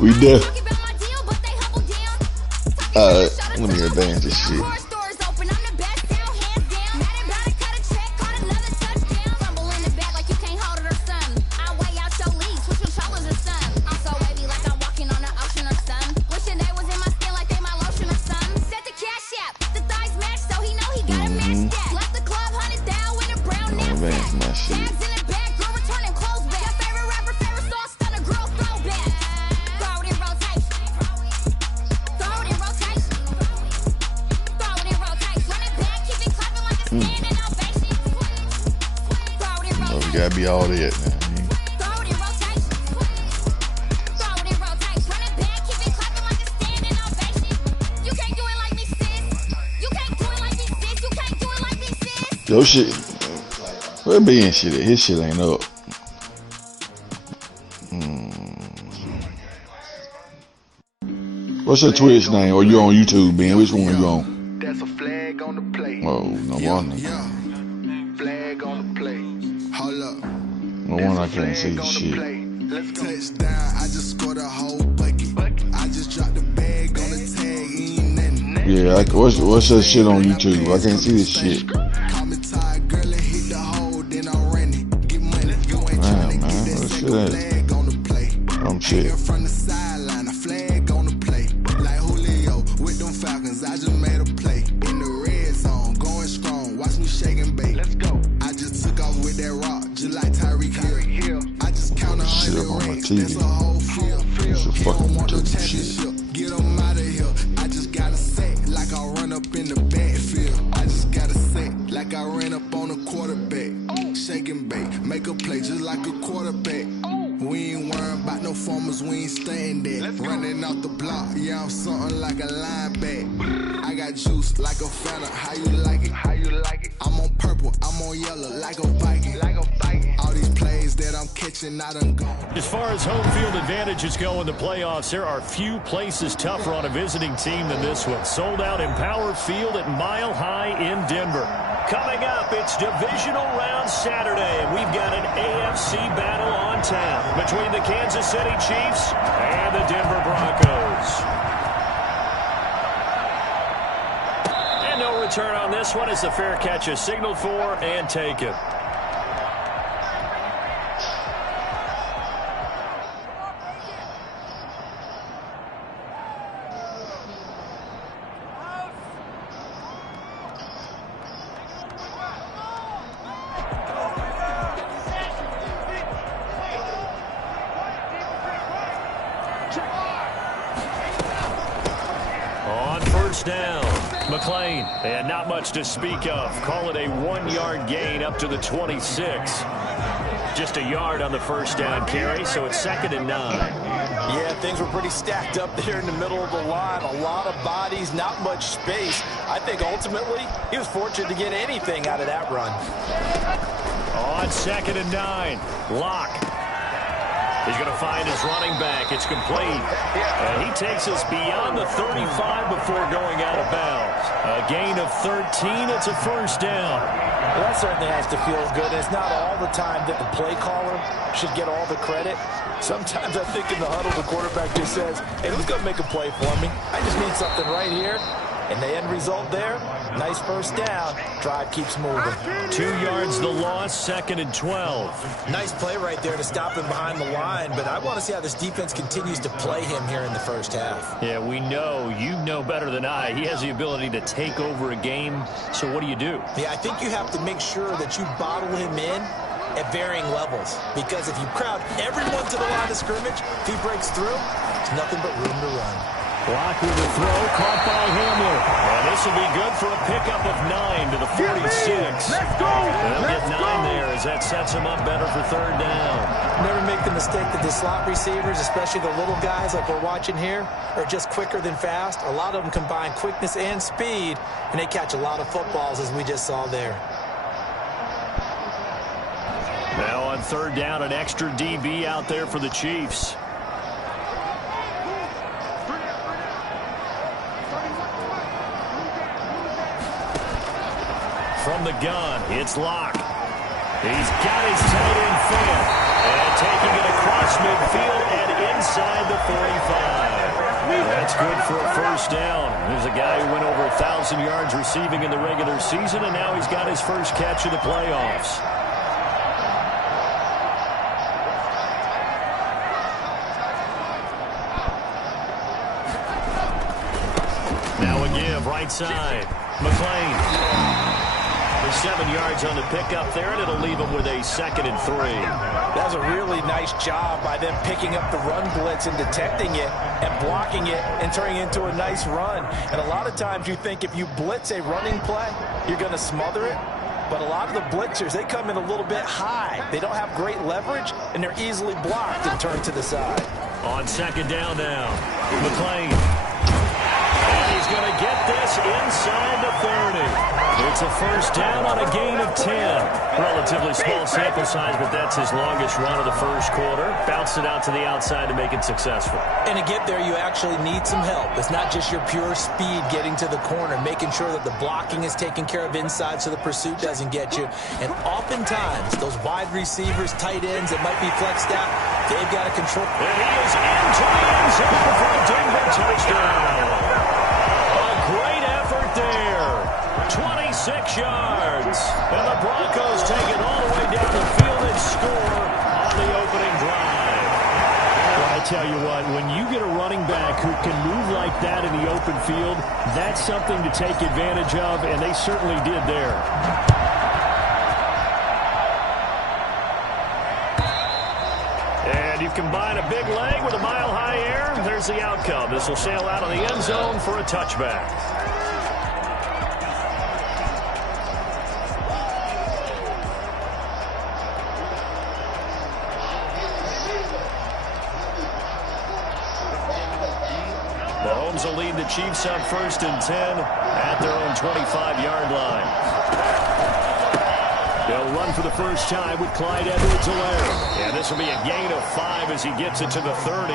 We done. Let me advance this shit. Advance my shit. You gotta be all that now. Yo shit, where being shit at? His shit ain't up. What's your Twitch name? Or you on YouTube, Ben? Which one you on? That's a flag on the plate. Oh, no wonder. Flag on the plate. Hold up. No wonder I can't see the shit. Let's go. Touchdown, I just scored a whole bucket. I just dropped the bag on the tag, ain't nothing. Yeah, what's your shit on YouTube? I can't see this shit. Call me tired, girl, and hit the hole, then I ran it. Get money, you ain't tryna get that second flag on the plate. I'm shit. Hanging from the sideline, a flag on the plate. Like Julio with them Falcons, I just made a play. In the red zone, going strong, watch me shake and bake. Let's go. I just took off with that rock, just like Tyreek Hill. I just count 100 rings, that's a whole field. It's a fucking want the shit. championship, get them out of here. I just got a sack, like I run up in the backfield. I just got a sack, like I ran up on a quarterback. Shake and bake, make a play just like a quarterback. We ain't worrying about no formers, we ain't staying there. Running out the block, yeah, I'm something like a linebacker. I got juice like a Fanta, how you like it? How you like it? I'm on purple, I'm on yellow, like a Viking. Like a Viking. All these plays that I'm catching, I done gone. As far as home field advantages go in the playoffs, there are few places tougher on a visiting team than this one. Sold out in Power Field at Mile High in Denver. Coming up, it's divisional round Saturday, and we've got an AFC battle on tap between the Kansas City Chiefs and the Denver Broncos. And no return on this one as the fair catch is signaled for and taken. Down. McLean, and not much to speak of. Call it a 1-yard gain up to the 26. Just a yard on the first down carry, so it's 2nd and 9. Yeah, things were pretty stacked up there in the middle of the line. A lot of bodies, not much space. I think ultimately he was fortunate to get anything out of that run. On 2nd and 9, Locke. He's going to find his running back. It's complete. And he takes us beyond the 35 before going out of bounds. A gain of 13. It's a first down. Well, that certainly has to feel good. It's not all the time that the play caller should get all the credit. Sometimes I think in the huddle, the quarterback just says, hey, who's going to make a play for me? I just need something right here. And the end result there, nice first down. Drive keeps moving. 2 yards the loss, 2nd and 12. Nice play right there to stop him behind the line, but I want to see how this defense continues to play him here in the first half. Yeah, we know, you know better than I. He has the ability to take over a game, so what do you do? Yeah, I think you have to make sure that you bottle him in at varying levels, because if you crowd everyone to the line of scrimmage, if he breaks through, there's nothing but room to run. Block with the throw, caught by Hamler. And this will be good for a pickup of 9 to the 46. Let's go! They'll get 9 there as that sets him up better for 3rd down. Never make the mistake that the slot receivers, especially the little guys like we're watching here, are just quicker than fast. A lot of them combine quickness and speed, and they catch a lot of footballs, as we just saw there. Now on 3rd down, an extra DB out there for the Chiefs. From the gun, it's Locke. He's got his tight end fed. And And taking it across midfield and inside the 45. That's good for a first down. There's a guy who went over 1,000 yards receiving in the regular season, and now he's got his first catch of the playoffs. Now a give, right side. McClain. 7 yards on the pickup there, and it'll leave him with a 2nd and 3. That was a really nice job by them picking up the run blitz and detecting it and blocking it and turning it into a nice run. And a lot of times you think if you blitz a running play, you're going to smother it. But a lot of the blitzers, they come in a little bit high. They don't have great leverage, and they're easily blocked and turned to the side. On 2nd down now, McClain. And he's going to get this inside the 30. It's a first down on a gain of 10. Relatively small sample size, but that's his longest run of the first quarter. Bounced it out to the outside to make it successful. And to get there, you actually need some help. It's not just your pure speed getting to the corner, making sure that the blocking is taken care of inside so the pursuit doesn't get you. And oftentimes, those wide receivers, tight ends that might be flexed out, they've got to control. And he is into the end zone for a Denver touchdown. A great effort there. 26 yards. And the Broncos take it all the way down the field and score on the opening drive. Well, I tell you what, when you get a running back who can move like that in the open field, that's something to take advantage of, and they certainly did there. And you combine a big leg with a mile-high air, there's the outcome. This will sail out of the end zone for a touchback. Mahomes will lead the Chiefs up 1st and 10 at their own 25-yard line. They'll run for the first time with Clyde Edwards-Helaire. And this will be a gain of 5 as he gets it to the 30.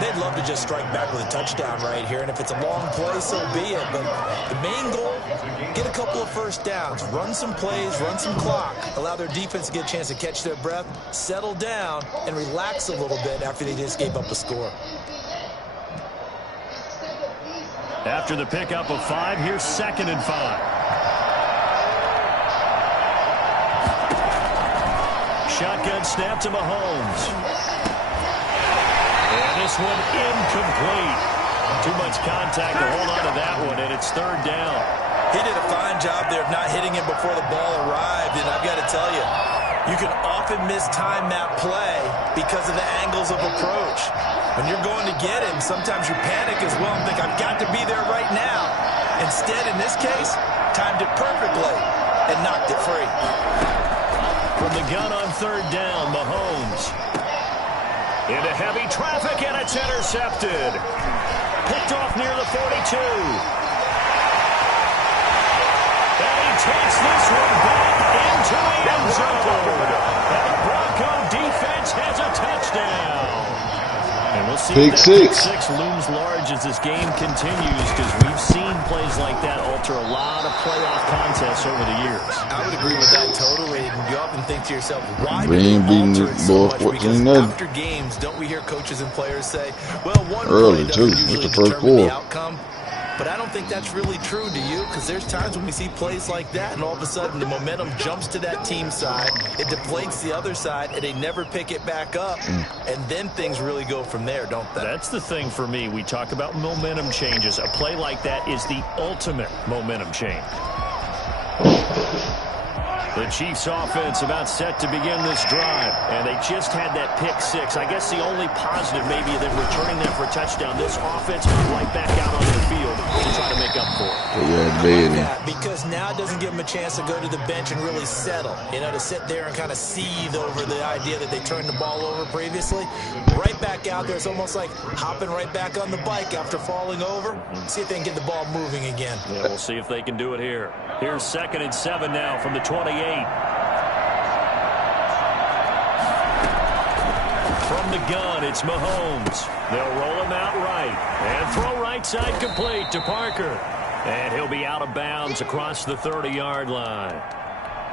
They'd love to just strike back with a touchdown right here, and if it's a long play, so be it. But the main goal, get a couple of first downs, run some plays, run some clock, allow their defense to get a chance to catch their breath, settle down, and relax a little bit after they just gave up a score. After the pickup of 5, here's 2nd and 5. Shotgun snap to Mahomes. And this one incomplete. Too much contact to hold on to that one, and it's 3rd down. He did a fine job there of not hitting him before the ball arrived, and I've got to tell you, you can often mistime that play because of the angles of approach. When you're going to get him, sometimes you panic as well and think, I've got to be there right now. Instead, in this case, timed it perfectly and knocked it free. From the gun on 3rd down, Mahomes. Into heavy traffic, and it's intercepted. Picked off near the 42. And he takes this one back into the end zone. And the Bronco defense has a touchdown. And we'll see if that pick six looms large as this game continues, because we've seen plays like that alter a lot of playoff contests over the years. I would agree with that totally. And you often think to yourself, why do they alter it so much? Because after games, don't we hear coaches and players say, well, one play doesn't usually determine the outcome. But I don't think that's really true, do you? Because there's times when we see plays like that, and all of a sudden the momentum jumps to that team side, it deflates the other side, and they never pick it back up, and then things really go from there, don't they? That's the thing for me. We talk about momentum changes. A play like that is the ultimate momentum change. The Chiefs offense about set to begin this drive, and they just had that pick 6. I guess the only positive maybe than returning that for a touchdown, this offense went right back out on the field to try to make up for it. Because now it doesn't give them a chance to go to the bench and really settle, you know, to sit there and kind of seethe over the idea that they turned the ball over previously. Right back out there, it's almost like hopping right back on the bike after falling over. See if they can get the ball moving again. Yeah, we'll see if they can do it here. Here's 2nd and 7 now from the 28. From the gun, it's Mahomes. They'll roll him out right. And throw right side complete to Parker. And he'll be out of bounds across the 30-yard line.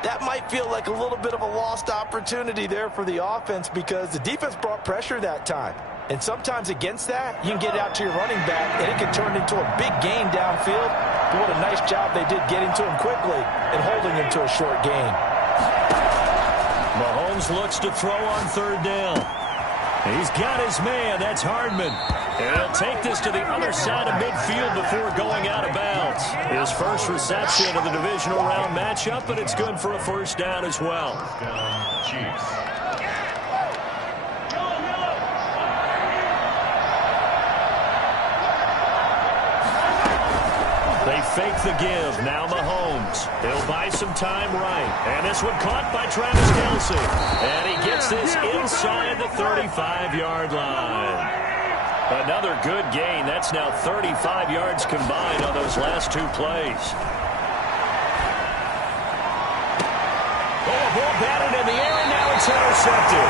that might feel like a little bit of a lost opportunity there for the offense because the defense brought pressure that time. And sometimes against that, you can get out to your running back, and it can turn into a big gain downfield. But what a nice job they did getting to him quickly and holding him to a short gain. Mahomes looks to throw on third down. He's got his man. That's Hardman. And he'll take this to the other side of midfield before going out of bounds. His first reception of the divisional round matchup, but it's good for a first down as well. Chiefs. They fake the give. Now Mahomes. He'll buy some time right. And this one caught by Travis Kelce. And he gets this inside the 35-yard line. Another good gain. That's now 35 yards combined on those last two plays. Oh, a ball batted in the air, and now it's intercepted.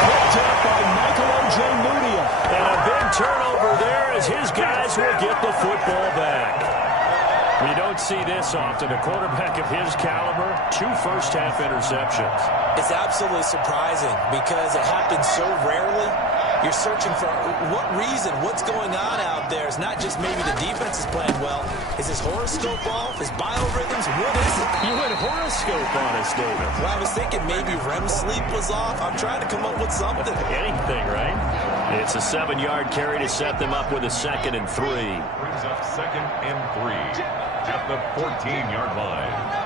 Picked up by Michael Ojemudia. And a big turnover there as his guys will get the football back. We don't see this often. A quarterback of his caliber, 2 first-half interceptions. It's absolutely surprising because it happens so rarely. You're searching for what reason, what's going on out there. It's not just maybe the defense is playing well. Is his horoscope off? His biorhythms? What is it? You went horoscope on us, David. Well, I was thinking maybe REM sleep was off. I'm trying to come up with something. Anything, right? It's a 7-yard carry to set them up with a 2nd and 3. Brings up 2nd and 3 at the 14-yard line.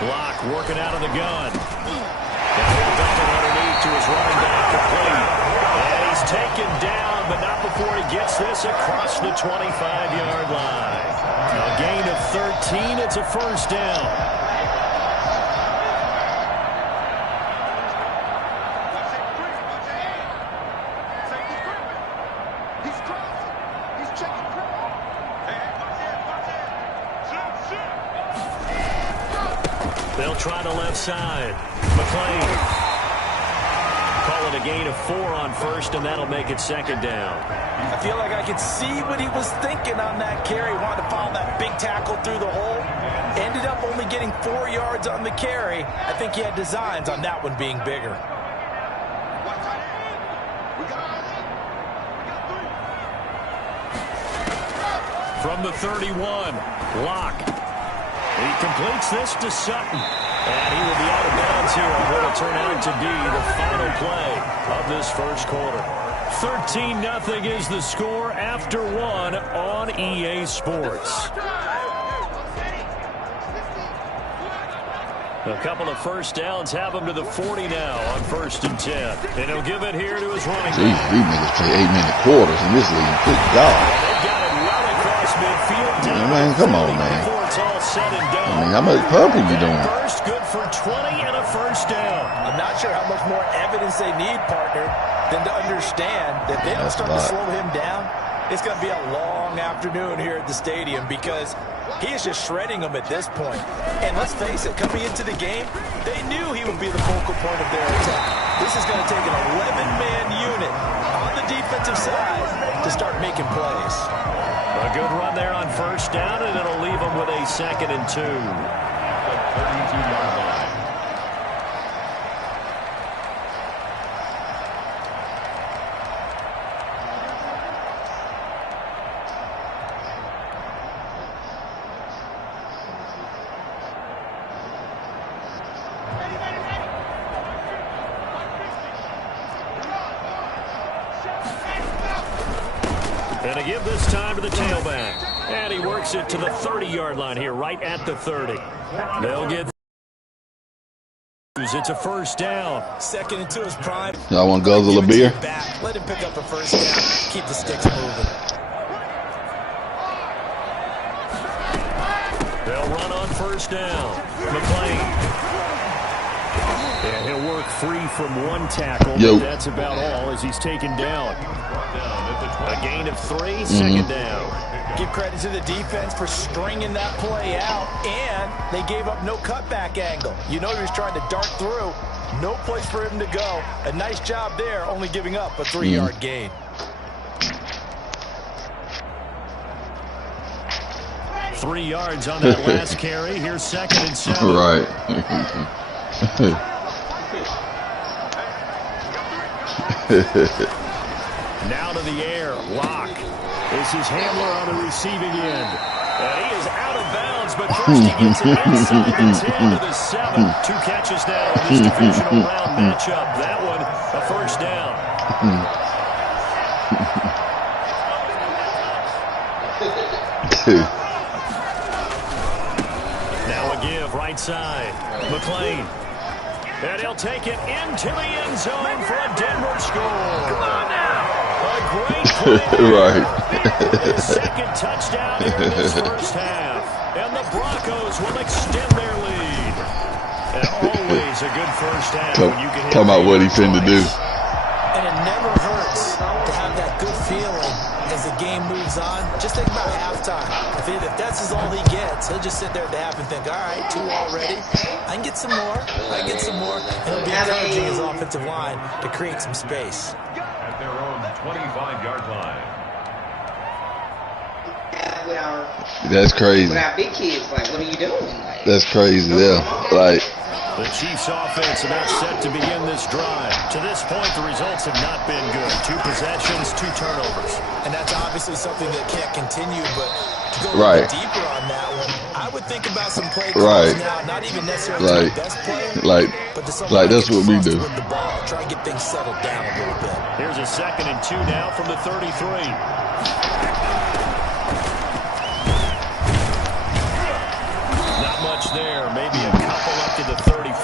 Block working out of the gun. And he'll dump it underneath to his running back complete. And he's taken down, but not before he gets this across the 25-yard line. A gain of 13. It's a first down. They'll try the left side. McClain. Call it a gain of 4 on first, and that'll make it 2nd down. I feel like I could see what he was thinking on that carry. Wanted to follow that big tackle through the hole. Ended up only getting 4 yards on the carry. I think he had designs on that one being bigger. From the 31, Locke. He completes this to Sutton. And he will be out of bounds here on what will turn out to be the final play of this first quarter. 13-0 is the score after 1 on EA Sports. A couple of first downs have him to the 40 now on 1st and 10. And he'll give it here to his running back. Jeez, these niggas play 8-minute quarters in this league. Good God. They've got it well across midfield. Yeah, man, come on, man. Before it's all said and done. I mean, how much pumping you doing? First, good for 20 and a first down. I'm not sure how much more evidence they need, partner, than to understand that they don't start to slow him down. It's going to be a long afternoon here at the stadium because he is just shredding them at this point. And let's face it, coming into the game, they knew he would be the focal point of their attack. This is going to take an 11-man unit on the defensive side to start making plays. A good run there on first down, and it'll leave them with a 2nd and 2. 32-yard line. And a give this time to the tailback. And he works it to the 30-yard line here, right at the 30. They'll get... It's a first down. 2nd and 2 is prime. Y'all want to guzzle a beer? Back. Let him pick up a first down. Keep the sticks moving. They'll run on first down. McClain. And he'll work free from one tackle. But that's about all as he's taken down. A gain of 3, 2nd down. Give credit to the defense for stringing that play out, and they gave up no cutback angle. You know he was trying to dart through. No place for him to go. A nice job there, only giving up a 3-yard gain. Three yards on that last carry. Here's 2nd and 7. Right. Now to the air. Lock. This is Hamler on the receiving end. And he is out of bounds, but first he gets it inside the 10 to the 7. 2 catches now in this divisional round matchup. That one, a first down. Now a give, right side. McLean. And he'll take it into the end zone for a Denver score. Come on now. A great play. Right. His second touchdown here in this first half. And the Broncos will extend their lead. And always a good first half when you can hit Talking about what he finna do. And it never hurts to have that good feeling as the game moves on. Just think about halftime. If that's all he gets, he'll just sit there at the half and think, all right, 2 already. I can get some more. I can get some more. And he'll be encouraging his offensive line to create some space. At their own 25-yard line. That's crazy. With our big kids, like, what are you doing? Like, That's crazy. Yeah. Like. The Chiefs offense about set to begin this drive. To this point, the results have not been good. 2 possessions, 2 turnovers. And that's obviously something that can't continue, but to go a Right. little deeper on that one, I would think about some play Right. calls now, not even necessarily to the best player, but to somebody Like that's that what we can do. trust with the ball, try and get things settled down a little bit. Here's a 2nd and 2 now from the 33. Not much there. Maybe a couple up to the 35.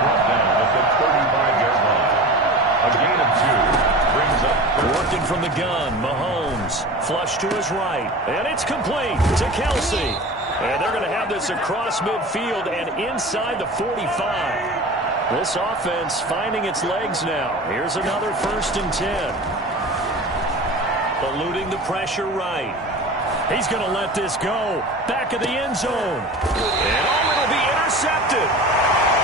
Brought down at the 35-yard line. A gain of 2 brings up Working from the gun, Mahomes. Flush to his right. And it's complete to Kelsey. And they're going to have this across midfield and inside the 45. This offense finding its legs now. Here's another 1st and 10. Eluding the pressure right. He's going to let this go. Back of the end zone. And it'll be intercepted.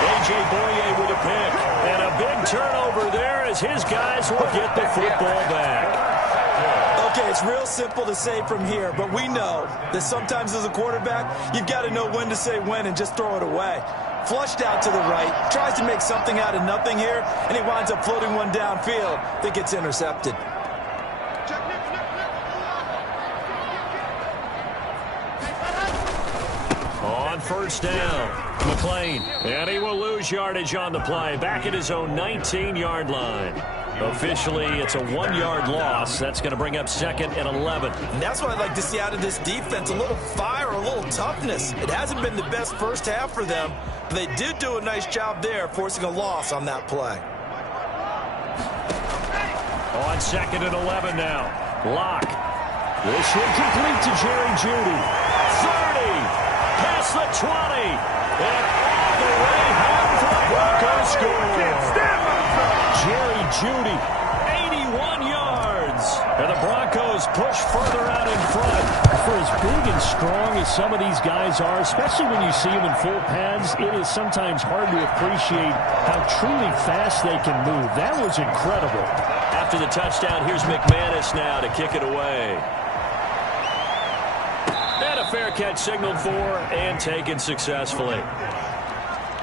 A.J. Boye with a pick. And a big turnover there as his guys will get the football back. Okay, it's real simple to say from here, but we know that sometimes as a quarterback, you've got to know when to say when and just throw it away. Flushed out to the right, tries to make something out of nothing here, and he winds up floating one downfield. I think it's intercepted. On 1st down, McLean. And he will lose yardage on the play. Back at his own 19-yard line. Officially, it's a 1-yard loss. That's going to bring up 2nd and 11. And that's what I'd like to see out of this defense, a little fire, a little toughness. It hasn't been the best first half for them, but they did do a nice job there, forcing a loss on that play. On 2nd and 11 now. Lock. This one complete to Jerry Jeudy. 30. Past the 20. And all the way home for the Broncos score. Jerry Jeudy, 81 yards. And the Broncos push further out in front. For as big and strong as some of these guys are, especially when you see them in full pads, it is sometimes hard to appreciate how truly fast they can move. That was incredible. After the touchdown, here's McManus now to kick it away. And a fair catch signaled for and taken successfully.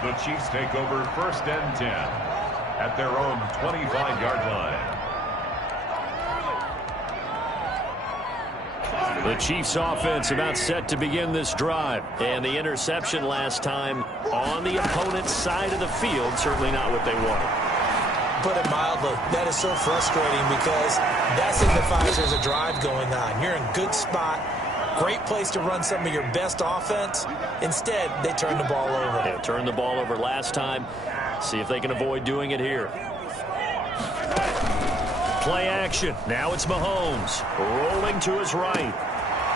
the Chiefs take over 1st and 10 at their own 25-yard line. The Chiefs offense about set to begin this drive. And the interception last time on the opponent's side of the field. Certainly not what they wanted. Put it mildly, that is so frustrating because that signifies there's a drive going on. You're in good spot. Great place to run some of your best offense. Instead, they turn the ball over. Yeah, turned the ball over last time. See if they can avoid doing it here. Play action. Now it's Mahomes. Rolling to his right.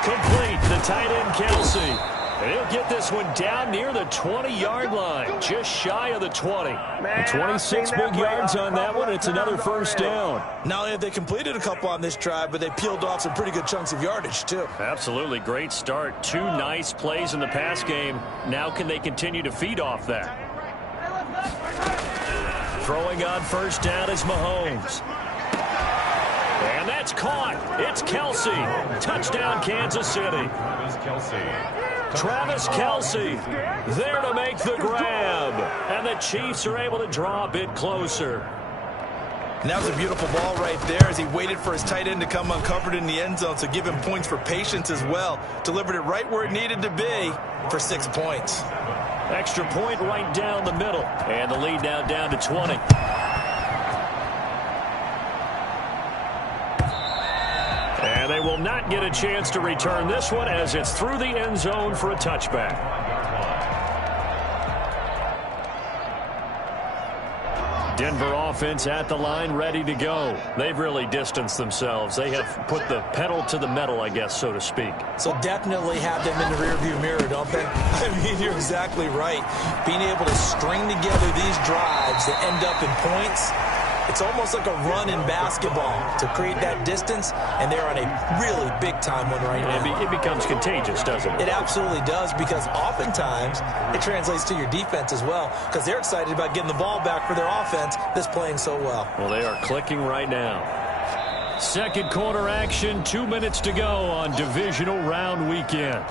Complete. The tight end, Kelsey. And he'll get this one down near the 20-yard line. Just shy of the 20. And 26 big yards on that one. It's another first down. Not only have they completed a couple on this drive, but they peeled off some pretty good chunks of yardage, too. Absolutely. Great start. 2 nice plays in the pass game. Now can they continue to feed off that? Throwing on first down is Mahomes. And that's caught. It's Kelsey. Touchdown, Kansas City. Travis Kelsey there to make the grab. And the Chiefs are able to draw a bit closer. And that was a beautiful ball right there as he waited for his tight end to come uncovered in the end zone, so give him points for patience as well. Delivered it right where it needed to be for 6 points. Extra point right down the middle. And the lead now down to 20. And they will not get a chance to return this one as it's through the end zone for a touchback. Denver offense at the line, ready to go. They've really distanced themselves. They have put the pedal to the metal, I guess, so to speak. So definitely have them in the rearview mirror, don't they? I mean, you're exactly right. Being able to string together these drives that end up in points, it's almost like a run in basketball to create that distance, and they're on a really big-time one right now. It becomes contagious, doesn't it? It absolutely does, because oftentimes it translates to your defense as well, because they're excited about getting the ball back for their offense that's playing so well. Well, they are clicking right now. Second quarter action, 2 minutes to go on divisional round weekend.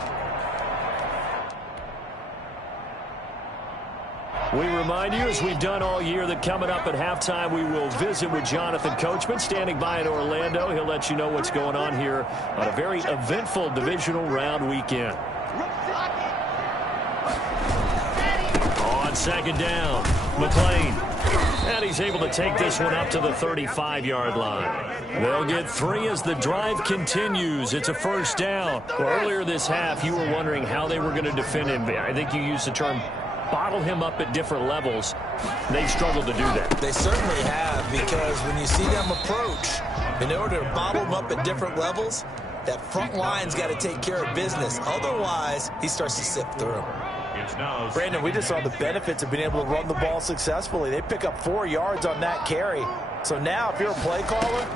We remind you, as we've done all year, that coming up at halftime, we will visit with Jonathan Coachman, standing by in Orlando. He'll let you know what's going on here on a very eventful divisional round weekend. On second down, McLean. And he's able to take this one up to the 35-yard line. They'll get 3 as the drive continues. It's a first down. Well, earlier this half, you were wondering how they were going to defend him. I think you used the term bottle him up at different levels. They've struggled to do that. They certainly have, because when you see them approach, in order to bottle him up at different levels, that front line's got to take care of business. Otherwise, he starts to sift through. Brandon, we just saw the benefits of being able to run the ball successfully. They pick up 4 yards on that carry. So now, if you're a play caller,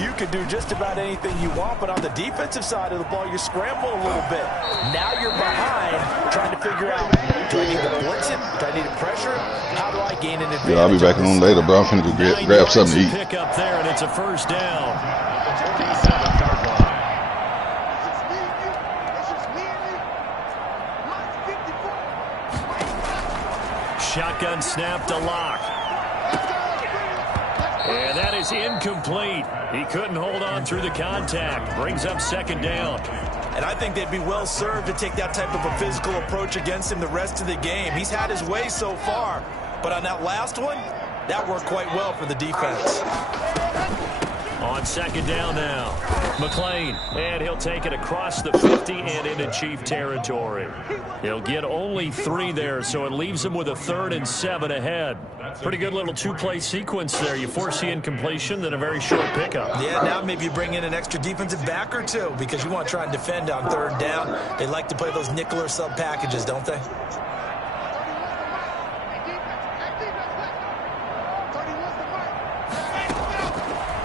you can do just about anything you want. But on the defensive side of the ball, you scramble a little bit. Now you're behind, trying to figure out, do I need to blitz him? Do I need to pressure him? How do I gain an advantage? Yeah, I'll be back on later, bro. I'm finna go grab something to eat. Pick up there, and it's a first down. Shotgun snap to Locke. And that is incomplete. He couldn't hold on through the contact. Brings up second down. And I think they'd be well served to take that type of a physical approach against him the rest of the game. He's had his way so far. But on that last one, that worked quite well for the defense. On second down now, McLean, and he'll take it across the 50 and into Chief territory. He'll get only 3 there, so it leaves him with a 3rd and 7 ahead. Pretty good little 2-play sequence there. You force the incompletion, then a very short pickup. Yeah, now maybe you bring in an extra defensive back or 2 because you want to try and defend on 3rd down. They like to play those nickel or sub packages, don't they?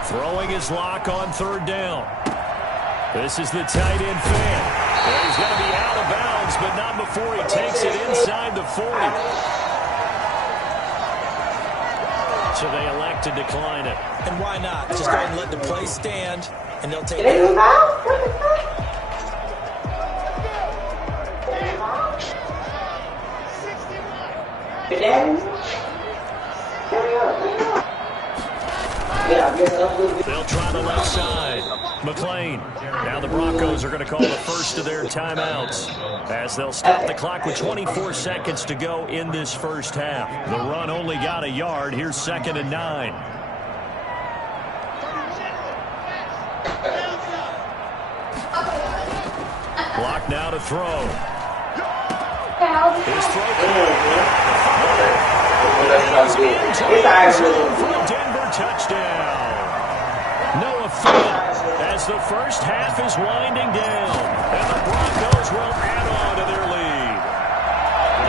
Throwing his Lock on 3rd down. This is the tight end fan. Well, he's going to be out of bounds, but not before he takes it inside the 40. So they elect to decline it. And why not? Just go ahead and let the play stand, and they'll take it. They'll try the left side. McLean. Now the Broncos are going to call the first of their timeouts as they'll stop the clock with 24 seconds to go in this first half. The run only got a yard. Here's 2nd and 9. Block now to throw. His throw. For a Denver touchdown. Noah Fant as the first half is winding down. And the Broncos will add on to their lead.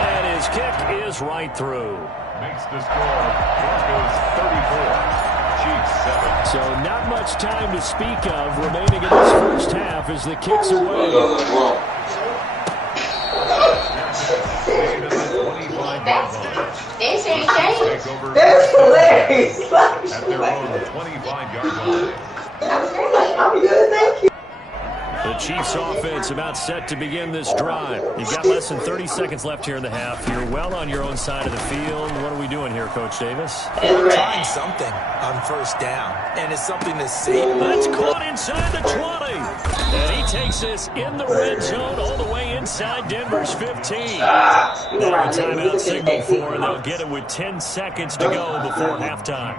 And his kick is right through. Makes the score Broncos 34, Chiefs 7. So not much time to speak of remaining in this first half as the kick's away. Davis 25-yard line. Take over That was hilarious. at their own 25-yard line. I'm good, thank you. The Chiefs offense about set to begin this drive. You've got less than 30 seconds left here in the half. You're well on your own side of the field. What are we doing here, Coach Davis? We're trying something on first down, and it's something that's safe. That's caught inside the 20. And he takes this in the red zone all the way inside Denver's 15. Now a timeout signal for, and they'll get it with 10 seconds to go before halftime.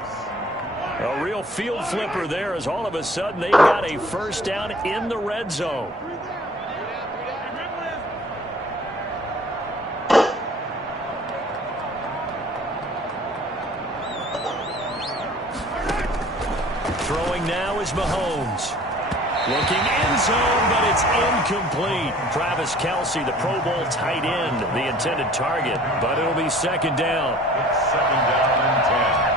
A real field flipper there as all of a sudden they've got a first down in the red zone. Throwing now is Mahomes. Looking end zone, but it's incomplete. Travis Kelce, the Pro Bowl tight end, the intended target. But it'll be second down. It's second down and 10.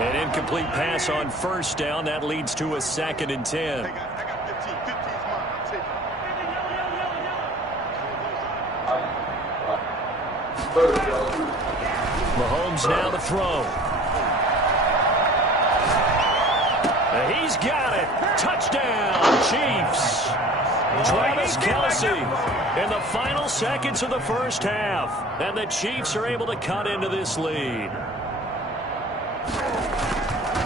An incomplete pass on first down. That leads to a second and 10. Mahomes now to throw. He's got it. Touchdown, Chiefs. Travis Kelce in the final seconds of the first half. And the Chiefs are able to cut into this lead.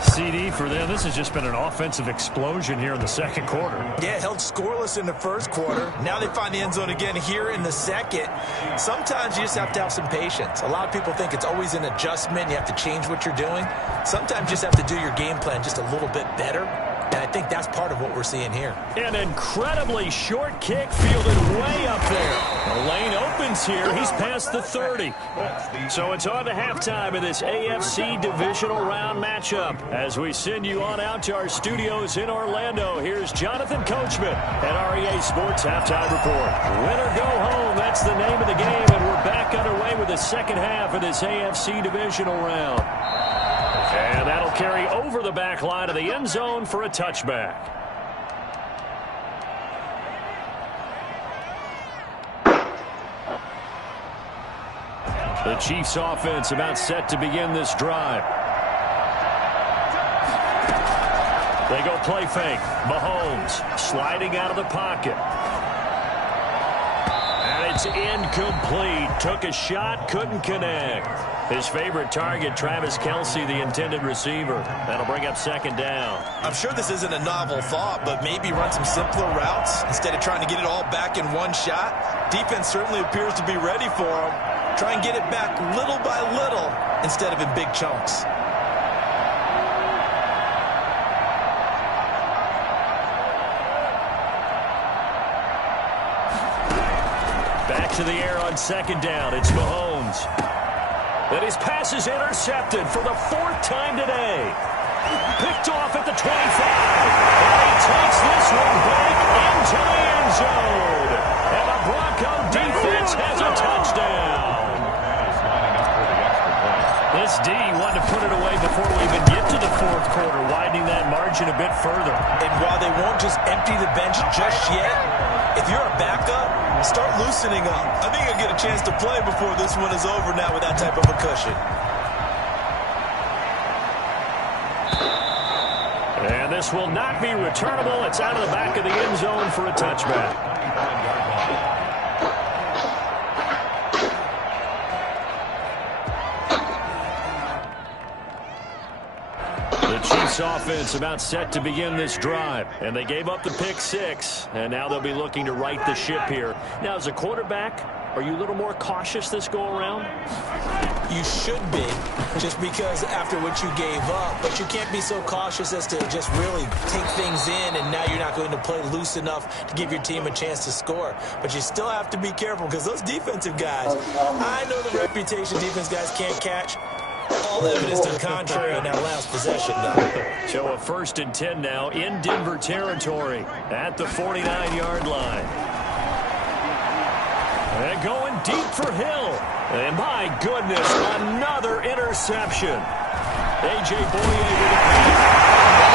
CD for them. This has just been an offensive explosion here in the second quarter. Yeah, held scoreless in the first quarter. Now they find the end zone again here in the second. Sometimes you just have to have some patience. A lot of people think it's always an adjustment. You have to change what you're doing. Sometimes you just have to do your game plan just a little bit better. And I think that's part of what we're seeing here. An incredibly short kick fielded way up there. The lane opens here. He's past the 30. So it's on to halftime of this AFC divisional round matchup. As we send you on out to our studios in Orlando, here's Jonathan Coachman at REA Sports Halftime Report. Win or go home, that's the name of the game, and we're back underway with the second half of this AFC divisional round. And that'll carry over the back line of the end zone for a touchback. The Chiefs offense about set to begin this drive. They go play fake. Mahomes sliding out of the pocket. And it's incomplete. Took a shot, couldn't connect. His favorite target, Travis Kelce, the intended receiver. That'll bring up second down. I'm sure this isn't a novel thought, but maybe run some simpler routes instead of trying to get it all back in one shot. Defense certainly appears to be ready for him. Try and get it back little by little instead of in big chunks. Back to the air on second down. It's Mahomes. And his pass is intercepted for the fourth time today. Picked off at the 25. And he takes this one back into the end zone. And the Bronco defense has a touchdown. This D wanted to put it away before we even get to the fourth quarter, widening that margin a bit further. And while they won't just empty the bench just yet, if you're a backup, start loosening up. I think you'll get a chance to play before this one is over now with that type of a cushion. And this will not be returnable. It's out of the back of the end zone for a touchback. Offense about set to begin this drive, and they gave up the pick six, and now they'll be looking to right the ship here. Now, as a quarterback, are you a little more cautious this go around? You should be, just because after what you gave up, but you can't be so cautious as to just really take things in, and now you're not going to play loose enough to give your team a chance to score. But you still have to be careful, because those defensive guys, I know the reputation defense guys can't catch. All evidence to the contrary on that last possession, though. So a 1st and 10 now in Denver territory at the 49-yard line. And going deep for Hill. And my goodness, another interception. A.J. Boye with a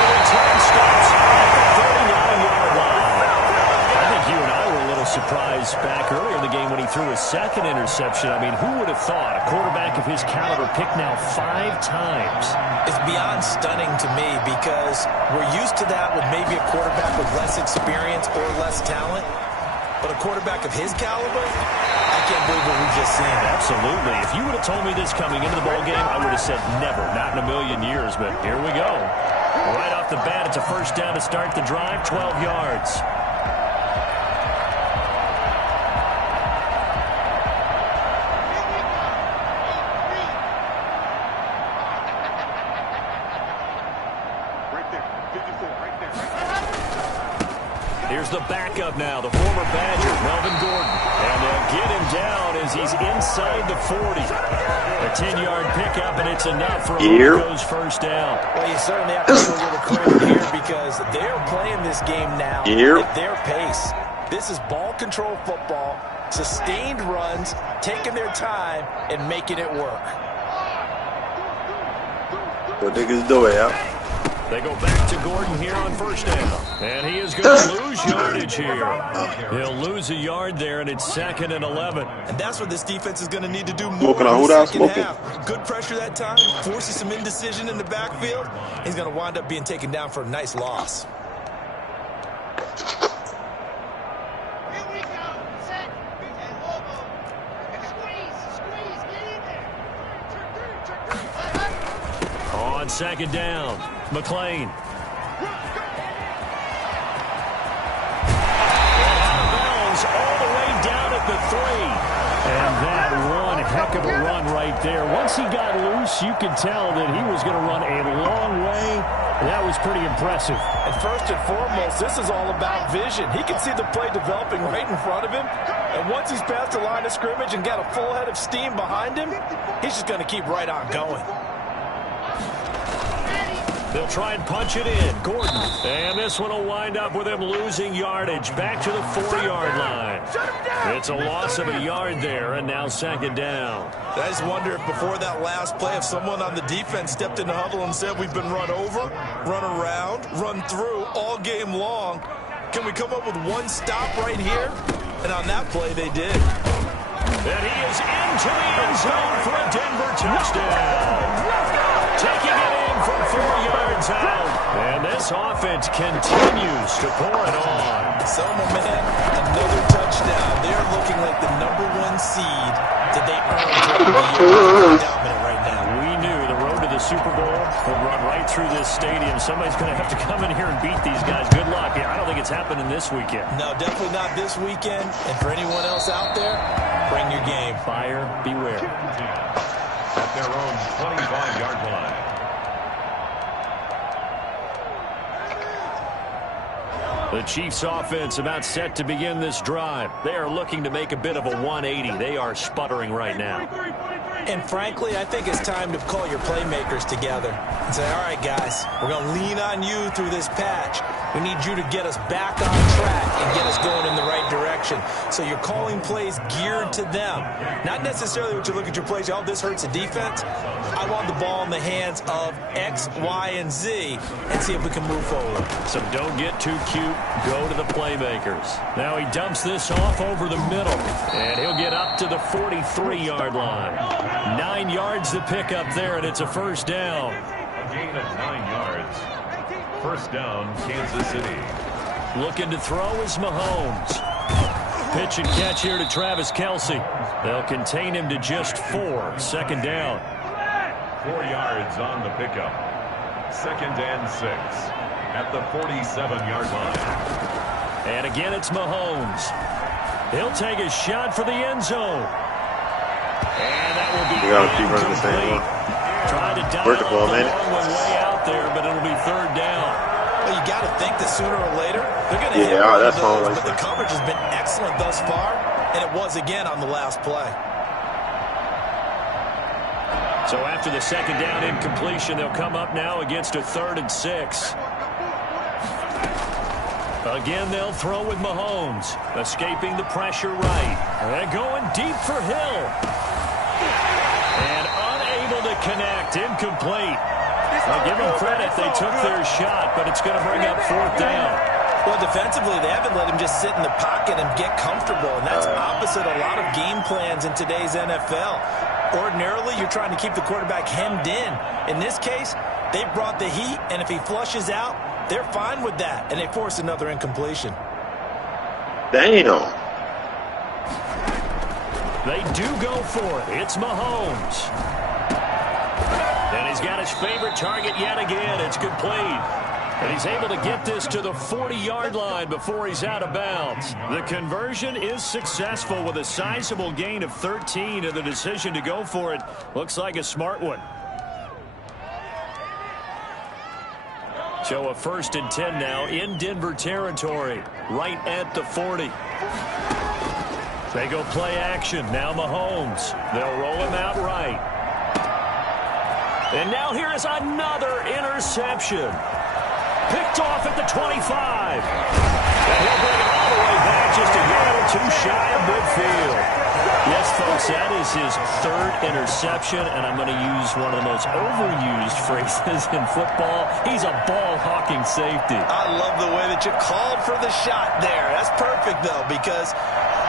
pick. return stops at the 39-yard line. I think you and I were a little surprised back earlier in the game when he threw his second interception. I mean, who would have thought a quarterback of his caliber picked now 5 times? It's beyond stunning to me because we're used to that with maybe a quarterback with less experience or less talent. But a quarterback of his caliber, I can't believe what we've just seen. Absolutely. If you would have told me this coming into the ball game, I would have said never, not in a million years. But here we go. Right off the bat, it's a first down to start the drive, 12 yards. Here's the backup now, the former Badger, Melvin Gordon. And they'll get him down as he's inside the 40. A 10-yard pickup, and it's enough for Broncos first down. Well, you certainly have to give a little credit here because they're playing this game now at their pace. This is ball control football, sustained runs, taking their time, and making it work. What niggas doing, yeah? They go back to Gordon here on first down. And he is going to lose yardage here. He'll lose a yard there, and it's 2nd and 11. And that's what this defense is going to need to do more Smoking in on the who that second smoking? half. Good pressure that time, forces some indecision in the backfield. He's going to wind up being taken down for a nice loss. On second down, McLean. All the way down at the 3. And that one heck of a run right there. Once he got loose, you could tell that he was going to run a long way. That was pretty impressive. And first and foremost, this is all about vision. He can see the play developing right in front of him. And once he's past the line of scrimmage and got a full head of steam behind him, he's just going to keep right on going. They'll try and punch it in. Gordon. And this one will wind up with him losing yardage. Back to the 4-yard line. It's a loss of a yard there, and now second down. I just wonder if before that last play, if someone on the defense stepped in the huddle and said we've been run over, run around, run through all game long. Can we come up with one stop right here? And on that play, they did. And he is into the end zone for a Denver touchdown. Taking it in from 4 yards out. And this offense continues to pour it on. Selma, man, another touchdown. They're looking like the #1 seed that they earned throughout the year. Dominant right now. We knew the road to the Super Bowl would run right through this stadium. Somebody's going to have to come in here and beat these guys. Good luck. I don't think it's happening this weekend. No, definitely not this weekend. And for anyone else out there, bring your game. Buyer beware. At their own 25-yard line. The Chiefs offense about set to begin this drive. They are looking to make a bit of a 180. They are sputtering right now. And frankly, I think it's time to call your playmakers together and say, all right, guys, we're going to lean on you through this patch. We need you to get us back on track and get us going in the right direction. So you're calling plays geared to them. Not necessarily what you look at your plays, oh, this hurts the defense. I want the ball in the hands of X, Y, and Z and see if we can move forward. So don't get too cute. Go to the playmakers. Now he dumps this off over the middle. And he'll get up to the 43-yard line. 9 yards to pick up there, and it's a first down. A gain of 9 yards. First down, Kansas City. Looking to throw is Mahomes. Pitch and catch here to Travis Kelce. They'll contain him to just 4. Second down. 4 yards on the pickup. 2nd and 6 at the 47-yard line. And again, it's Mahomes. He'll take a shot for the end zone. And that will be incomplete. Tried to dial up the long one way out there, but it'll be third down. Well, you got to think that sooner or later they're going to hit that's those, but the coverage has been excellent thus far, and it was again on the last play. So after the second down incompletion, they'll come up now against a 3rd and 6. Again, they'll throw with Mahomes, escaping the pressure right. They're going deep for Hill. And unable to connect, incomplete. Well, give them credit. They took their shot, but it's going to bring up 4th down. Well, defensively, they haven't let him just sit in the pocket and get comfortable, and that's opposite a lot of game plans in today's NFL. Ordinarily, you're trying to keep the quarterback hemmed in. In this case, they brought the heat, and if he flushes out, they're fine with that, and they force another incompletion. Damn. They do go for it. It's Mahomes. And he's got his favorite target yet again. It's complete. And he's able to get this to the 40-yard line before he's out of bounds. The conversion is successful with a sizable gain of 13, and the decision to go for it looks like a smart one. So a 1st and 10 now in Denver territory, right at the 40. They go play action. Now Mahomes. They'll roll him out right. And now here is another interception. Picked off at the 25. And he'll bring it all the way back just a yard or two shy of midfield. Yes, folks, that is his 3rd interception, and I'm going to use one of the most overused phrases in football. He's a ball-hawking safety. I love the way that you called for the shot there. That's perfect, though, because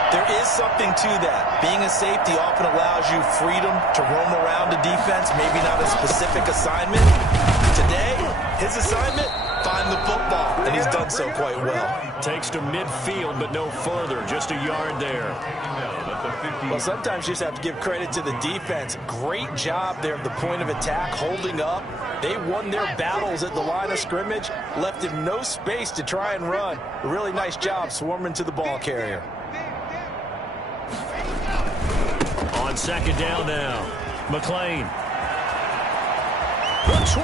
there is something to that. Being a safety often allows you freedom to roam around the defense, maybe not a specific assignment. Today, his assignment, find the football, and he's done so quite well. Takes to midfield, but no further. Just a yard there. Well, sometimes you just have to give credit to the defense. Great job there at the point of attack, holding up. They won their battles at the line of scrimmage, left him no space to try and run. A really nice job swarming to the ball carrier. On 2nd down now, McLean. The 20.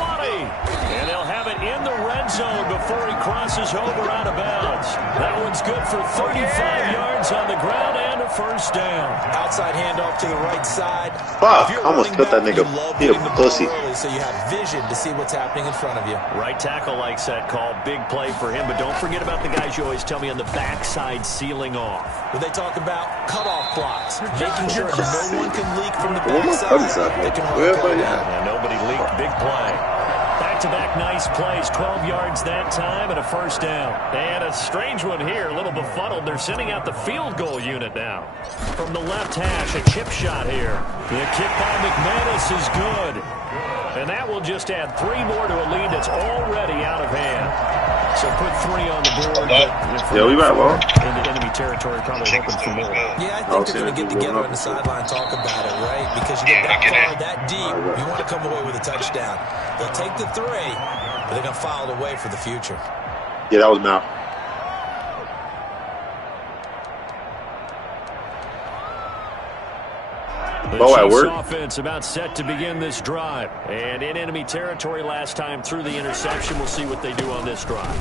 And they'll have it in the red zone before he crosses over out of bounds. That one's good for 35 yards on the ground and a 1st down. Outside handoff to the right side. Fuck, I almost put that nigga. He a pussy. So you have vision to see what's happening in front of you. Right tackle likes that call. Big play for him. But don't forget about the guys you always tell me on the backside sealing off. When they talk about cutoff blocks, making sure no one can leak from the backside. They can run the play down. Yeah, nobody leaked. Big play. Back-to-back nice plays. 12 yards that time and a 1st down. And a strange one here. A little befuddled. They're sending out the field goal unit now. From the left hash, a chip shot here. The kick by McManus is good. And that will just add 3 more to a lead that's already out of hand. So put 3 on the board. Yeah, we might well. Into enemy territory, probably hoping for more. Yeah, I think they're going to get together on the sideline and talk about it, right? Because you get that far, that deep, you want to come away with a touchdown. They'll take the 3, but they're going to file it away for the future. Yeah, that was Mal. The Chiefs offense about set to begin this drive. And in enemy territory last time through the interception. We'll see what they do on this drive.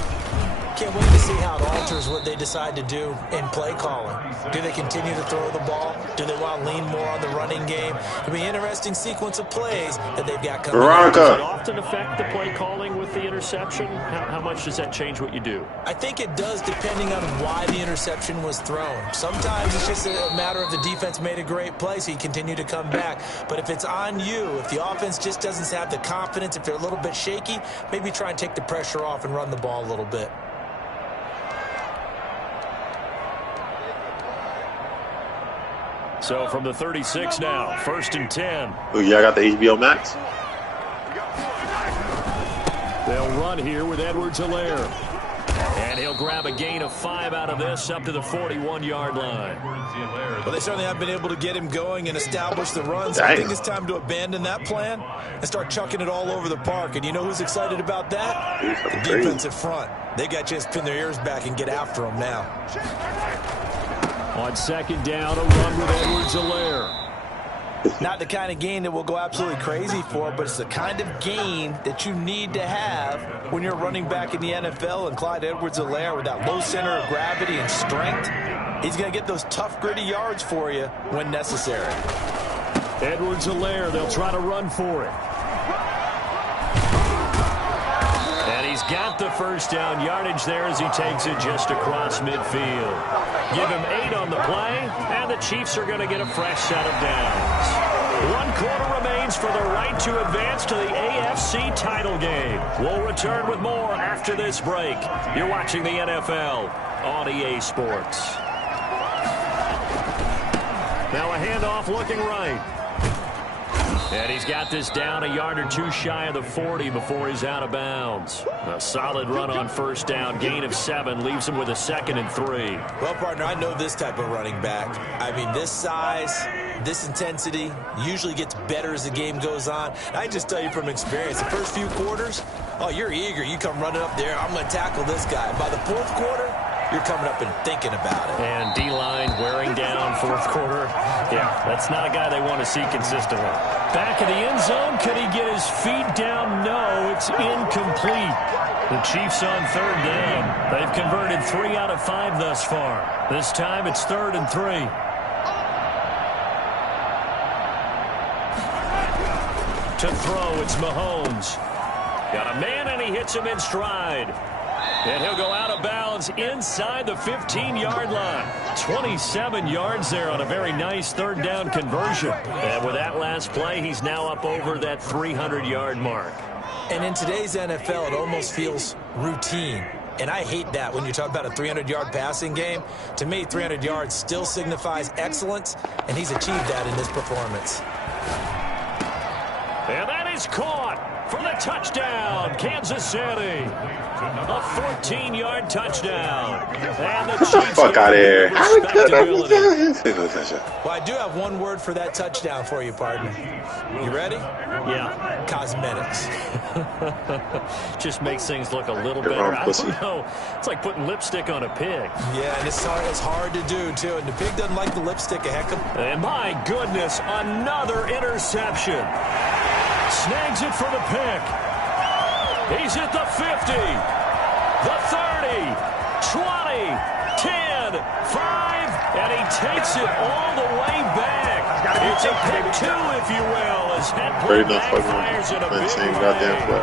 Can't wait to see how it alters what they decide to do in play calling. Do they continue to throw the ball? Do they want to lean more on the running game? It'll be an interesting sequence of plays that they've got coming up. Does it often affect the play calling with the interception? How much does that change what you do? I think it does, depending on why the interception was thrown. Sometimes it's just a matter of the defense made a great play, so you continue to come back. But if it's on you, if the offense just doesn't have the confidence, if they're a little bit shaky, maybe try and take the pressure off and run the ball a little bit. So from the 36 now, 1st and 10. Oh, yeah, I got the HBO Max. They'll run here with Edwards-Helaire. And he'll grab a gain of 5 out of this up to the 41-yard line. Well, they certainly have been able to get him going and establish the run. So I think it's time to abandon that plan and start chucking it all over the park. And you know who's excited about that? The defensive front. They got just pin their ears back and get after him now. On 2nd down, a run with Edwards-Helaire. Not the kind of gain that we'll go absolutely crazy for, but it's the kind of gain that you need to have when you're running back in the NFL. And Clyde Edwards-Helaire, with that low center of gravity and strength, he's going to get those tough, gritty yards for you when necessary. Edwards-Helaire, they'll try to run for it. And he's got the 1st down yardage there as he takes it just across midfield. Give him 8 on the play, and the Chiefs are going to get a fresh set of downs. 1 quarter remaining. means for the right to advance to the AFC title game. We'll return with more after this break. You're watching the NFL on EA Sports. Now a handoff looking right. And he's got this down a yard or two shy of the 40 before he's out of bounds. A solid run on first down. Gain of 7 leaves him with a 2nd and 3. Well, partner, I know this type of running back. I mean, this size, this intensity usually gets better as the game goes on. I just tell you from experience, the first few quarters, oh, you're eager. You come running up there. I'm going to tackle this guy. By the 4th quarter, you're coming up and thinking about it. And D-line wearing down 4th quarter. Yeah, that's not a guy they want to see consistently. Back in the end zone, could he get his feet down? No, it's incomplete. The Chiefs on 3rd down. They've converted 3 out of 5 thus far. This time it's 3rd and 3. To throw, it's Mahomes. Got a man, and he hits him in stride. And he'll go out of bounds inside the 15-yard line. 27 yards there on a very nice 3rd down conversion. And with that last play, he's now up over that 300-yard mark. And in today's NFL, it almost feels routine. And I hate that when you talk about a 300-yard passing game. To me, 300 yards still signifies excellence, and he's achieved that in this performance. And that is caught for the touchdown, Kansas City. A 14-yard touchdown. And the Chiefs Fuck out of here. Well, I do have one word for that touchdown for you, partner. You ready? Yeah. Cosmetics. Just makes things look a little better. I don't know. It's like putting lipstick on a pig. Yeah, and it's hard to do, too. And the pig doesn't like the lipstick a heck of. And my goodness, another interception. Snags it for the pick. He's at the 50, the 30, 20, 10, 5, and he takes it all the way back. It's a pick 2, if you will, as that play backfires in a big way.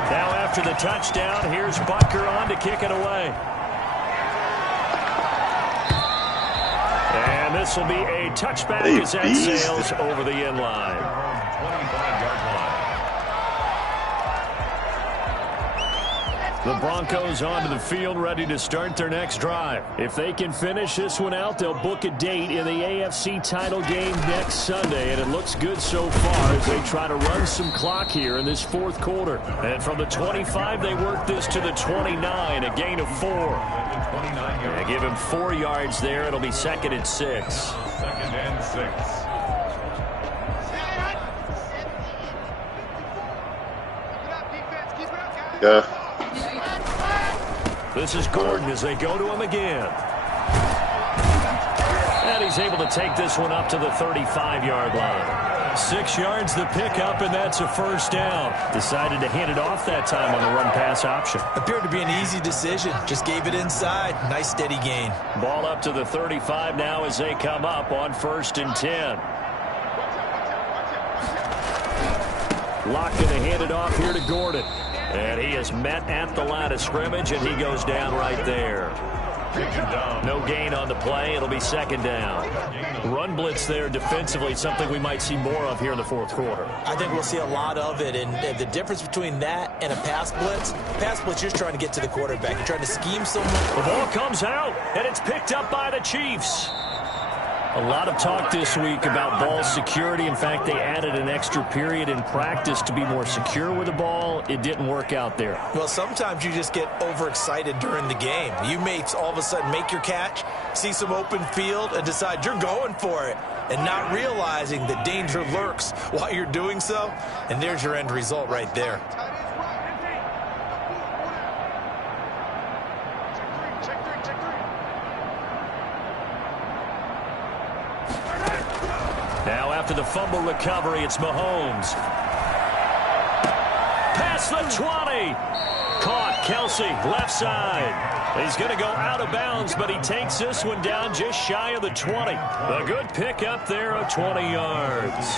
Now after the touchdown, here's Butker on to kick it away. And this will be a touchback as that sails over the end line. 25-yard line. The Broncos onto the field, ready to start their next drive. If they can finish this one out, they'll book a date in the AFC title game next Sunday, and it looks good so far as they try to run some clock here in this 4th quarter. And from the 25, they work this to the 29, a gain of 4. They give him 4 yards there. It'll be 2nd and 6. 2nd and 6. Yeah. This is Gordon as they go to him again. And he's able to take this one up to the 35-yard line. 6 yards the pickup, and that's a 1st down. Decided to hand it off that time on the run-pass option. Appeared to be an easy decision. Just gave it inside. Nice steady gain. Ball up to the 35 now as they come up on 1st and 10. Locked and handed off here to Gordon. And he is met at the line of scrimmage, and he goes down right there. No gain on the play. It'll be 2nd down. Run blitz there defensively, something we might see more of here in the 4th quarter. I think we'll see a lot of it, and the difference between that and a pass blitz, you're just trying to get to the quarterback. You're trying to scheme someone. The ball comes out, and it's picked up by the Chiefs. A lot of talk this week about ball security. In fact, they added an extra period in practice to be more secure with the ball. It didn't work out there. Well, sometimes you just get overexcited during the game. You may all of a sudden make your catch, see some open field, and decide you're going for it, and not realizing that danger lurks while you're doing so. And there's your end result right there. Now after the fumble recovery, it's Mahomes. Past the 20. Caught, Kelsey, left side. He's going to go out of bounds, but he takes this one down just shy of the 20. A good pickup there of 20 yards.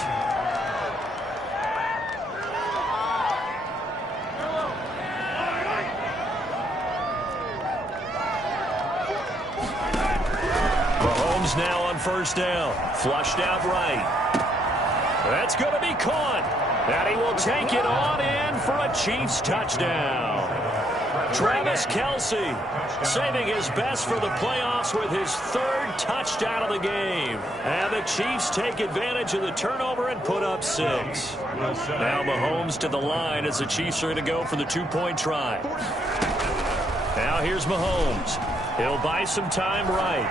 Mahomes now on 1st down. Flushed out right. That's going to be caught. And He will take it on in for a Chiefs touchdown. Travis Kelce saving his best for the playoffs with his third touchdown of the game. And the Chiefs take advantage of the turnover and put up 6. Now Mahomes to the line as the Chiefs are going to go for the 2-point try. Now here's Mahomes. He'll buy some time right.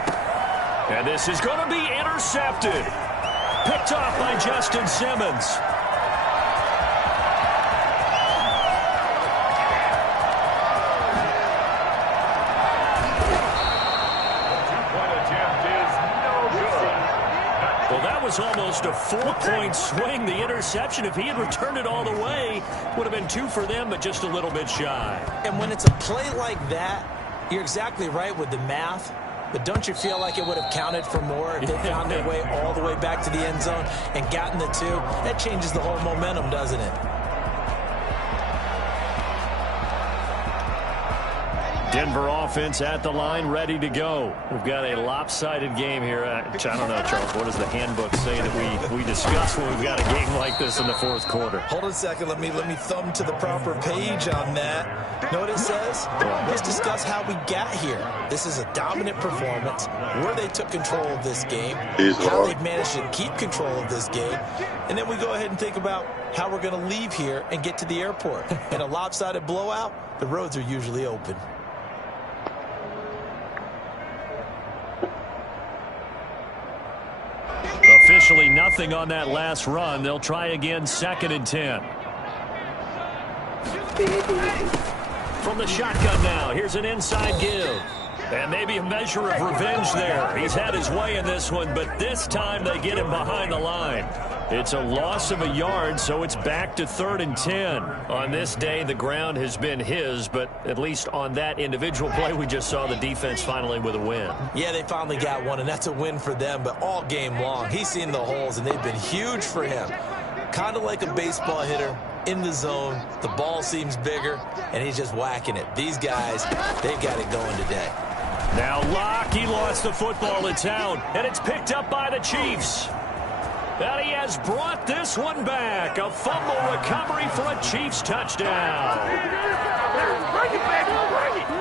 And this is going to be intercepted. Picked off by Justin Simmons. Was almost a 4-point swing. The interception, if he had returned it all the way, would have been 2 for them, but just a little bit shy. And when it's a play like that, you're exactly right with the math, but don't you feel like it would have counted for more if they found their way all the way back to the end zone and gotten the 2? That changes the whole momentum, doesn't it? Denver offense at the line, ready to go. We've got a lopsided game here. I don't know, Charles, what does the handbook say that we discuss when we've got a game like this in the fourth quarter? Hold on a second. Let me thumb to the proper page on that. Know what it says? Let's discuss how we got here. This is a dominant performance, where they took control of this game, how they've managed to keep control of this game, and then we go ahead and think about how we're going to leave here and get to the airport. In a lopsided blowout, the roads are usually open. Officially nothing on that last run. They'll try again, 2nd and 10. From the shotgun now, here's an inside give. And maybe a measure of revenge there. He's had his way in this one, but this time they get him behind the line. It's a loss of a yard, so it's back to 3rd and 10. On this day, the ground has been his, but at least on that individual play, we just saw the defense finally with a win. Yeah, they finally got one, and that's a win for them, but all game long, he's seen the holes, and they've been huge for him. Kind of like a baseball hitter in the zone. The ball seems bigger, and he's just whacking it. These guys, they've got it going today. Now Locke, he lost the football. It's out, and it's picked up by the Chiefs. And he has brought this one back. A fumble recovery for a Chiefs touchdown.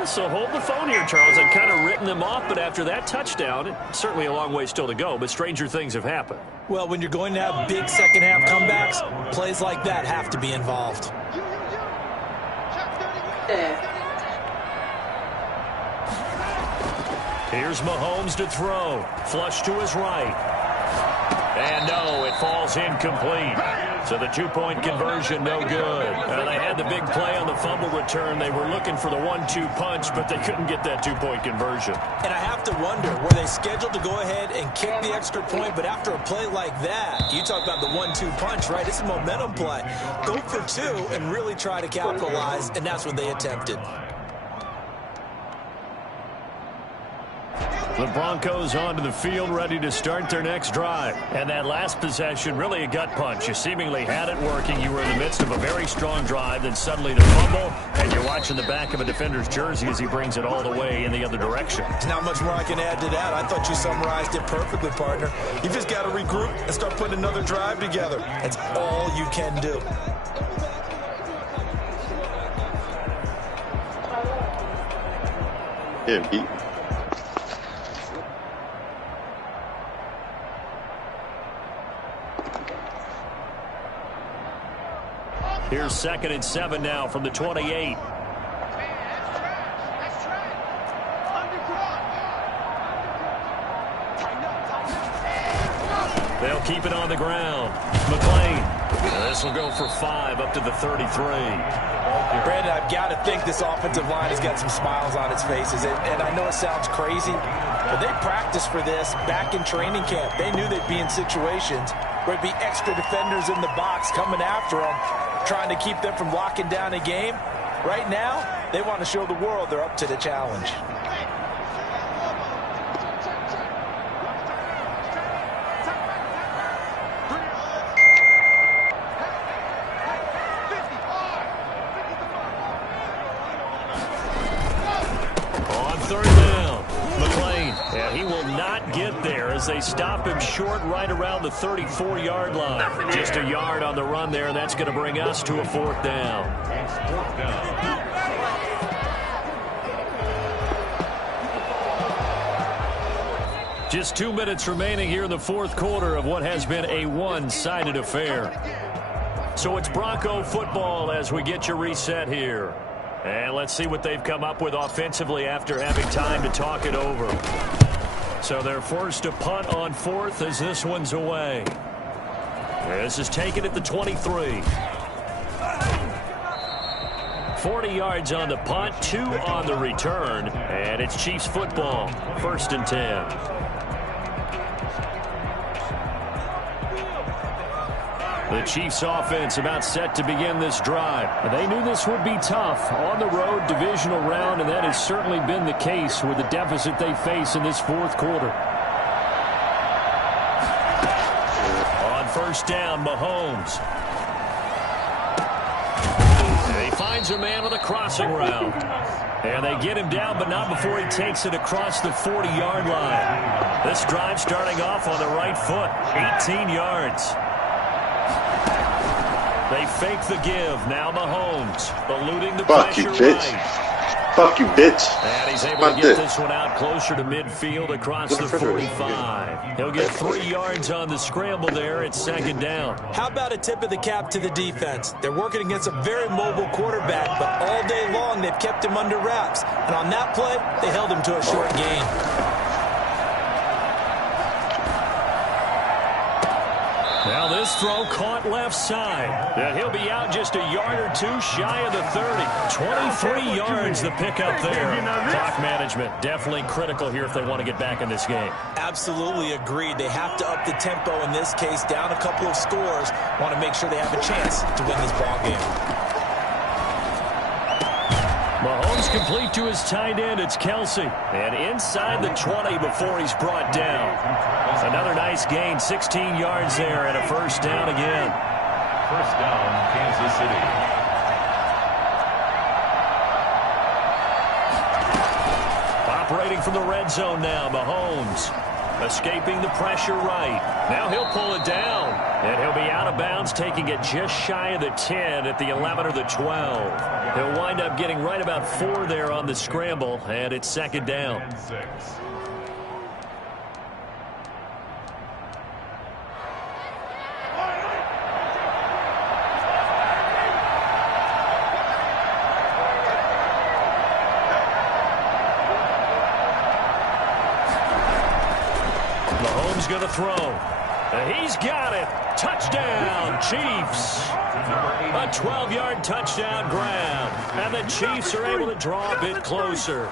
So hold the phone here, Charles. I've kind of written them off, but after that touchdown, certainly a long way still to go, but stranger things have happened. Well, when you're going to have big second-half comebacks, plays like that have to be involved. Here's Mahomes to throw. Flush to his right. And no, it falls incomplete. So the 2-point conversion, no good. And they had the big play on the fumble return. They were looking for the 1-2 punch, but they couldn't get that 2-point conversion. And I have to wonder, were they scheduled to go ahead and kick the extra point, but after a play like that, you talk about the 1-2 punch, right? It's a momentum play. Go for 2 and really try to capitalize, and that's what they attempted. The Broncos onto the field, ready to start their next drive. And that last possession, really a gut punch. You seemingly had it working. You were in the midst of a very strong drive, then suddenly the fumble, and you're watching the back of a defender's jersey as he brings it all the way in the other direction. There's not much more I can add to that. I thought you summarized it perfectly, partner. You just got to regroup and start putting another drive together. That's all you can do. Yeah, beat. Here's 2nd and 7 now from the 28. They'll keep it on the ground. McLean. This will go for 5 up to the 33. Brandon, I've got to think this offensive line has got some smiles on its faces. And I know it sounds crazy, but they practiced for this back in training camp. They knew they'd be in situations where it'd be extra defenders in the box coming after them, trying to keep them from locking down a game. Right now, they want to show the world they're up to the challenge. as they stop him short right around the 34-yard line. Just a yard on the run there, and that's going to bring us to a 4th down. It's 4th down. Just 2 minutes remaining here in the 4th quarter of what has been a one-sided affair. So it's Bronco football as we get you reset here. And let's see what they've come up with offensively after having time to talk it over. So they're forced to punt on 4th as this one's away. This is taken at the 23. 40 yards on the punt, 2 on the return, and it's Chiefs football, 1st and 10. The Chiefs offense about set to begin this drive. They knew this would be tough on the road divisional round, and that has certainly been the case with the deficit they face in this 4th quarter. On 1st down, Mahomes. He finds a man with a crossing route. And they get him down, but not before he takes it across the 40-yard line. This drive starting off on the right foot, 18 yards. They fake the give. Now Mahomes eluding the Fuck you, pressure bitch. right. Fuck you, bitch. And he's able to get this one out closer to midfield across the 45. He'll get 3 yards on the scramble there. It's 2nd down. How about a tip of the cap to the defense? They're working against a very mobile quarterback, but all day long they've kept him under wraps. And on that play, they held him to a short gain. Now this throw caught left side. And he'll be out just a yard or 2 shy of the 30. 23 yards the pickup there. Clock management definitely critical here if they want to get back in this game. Absolutely agreed. They have to up the tempo in this case, down a couple of scores. Want to make sure they have a chance to win this ball game. Mahomes complete to his tight end. It's Kelsey. And inside the 20 before he's brought down. Another nice gain, 16 yards there, and a 1st down again. 1st down, Kansas City. Operating from the red zone now, Mahomes. Escaping the pressure right. Now he'll pull it down. And he'll be out of bounds, taking it just shy of the 10 at the 11 or the 12. He'll wind up getting right about 4 there on the scramble, and it's 2nd down. 6. Mahomes going to throw. He's got it. Touchdown, Chiefs. A 12-yard touchdown grab. And the Chiefs are able to draw a bit closer.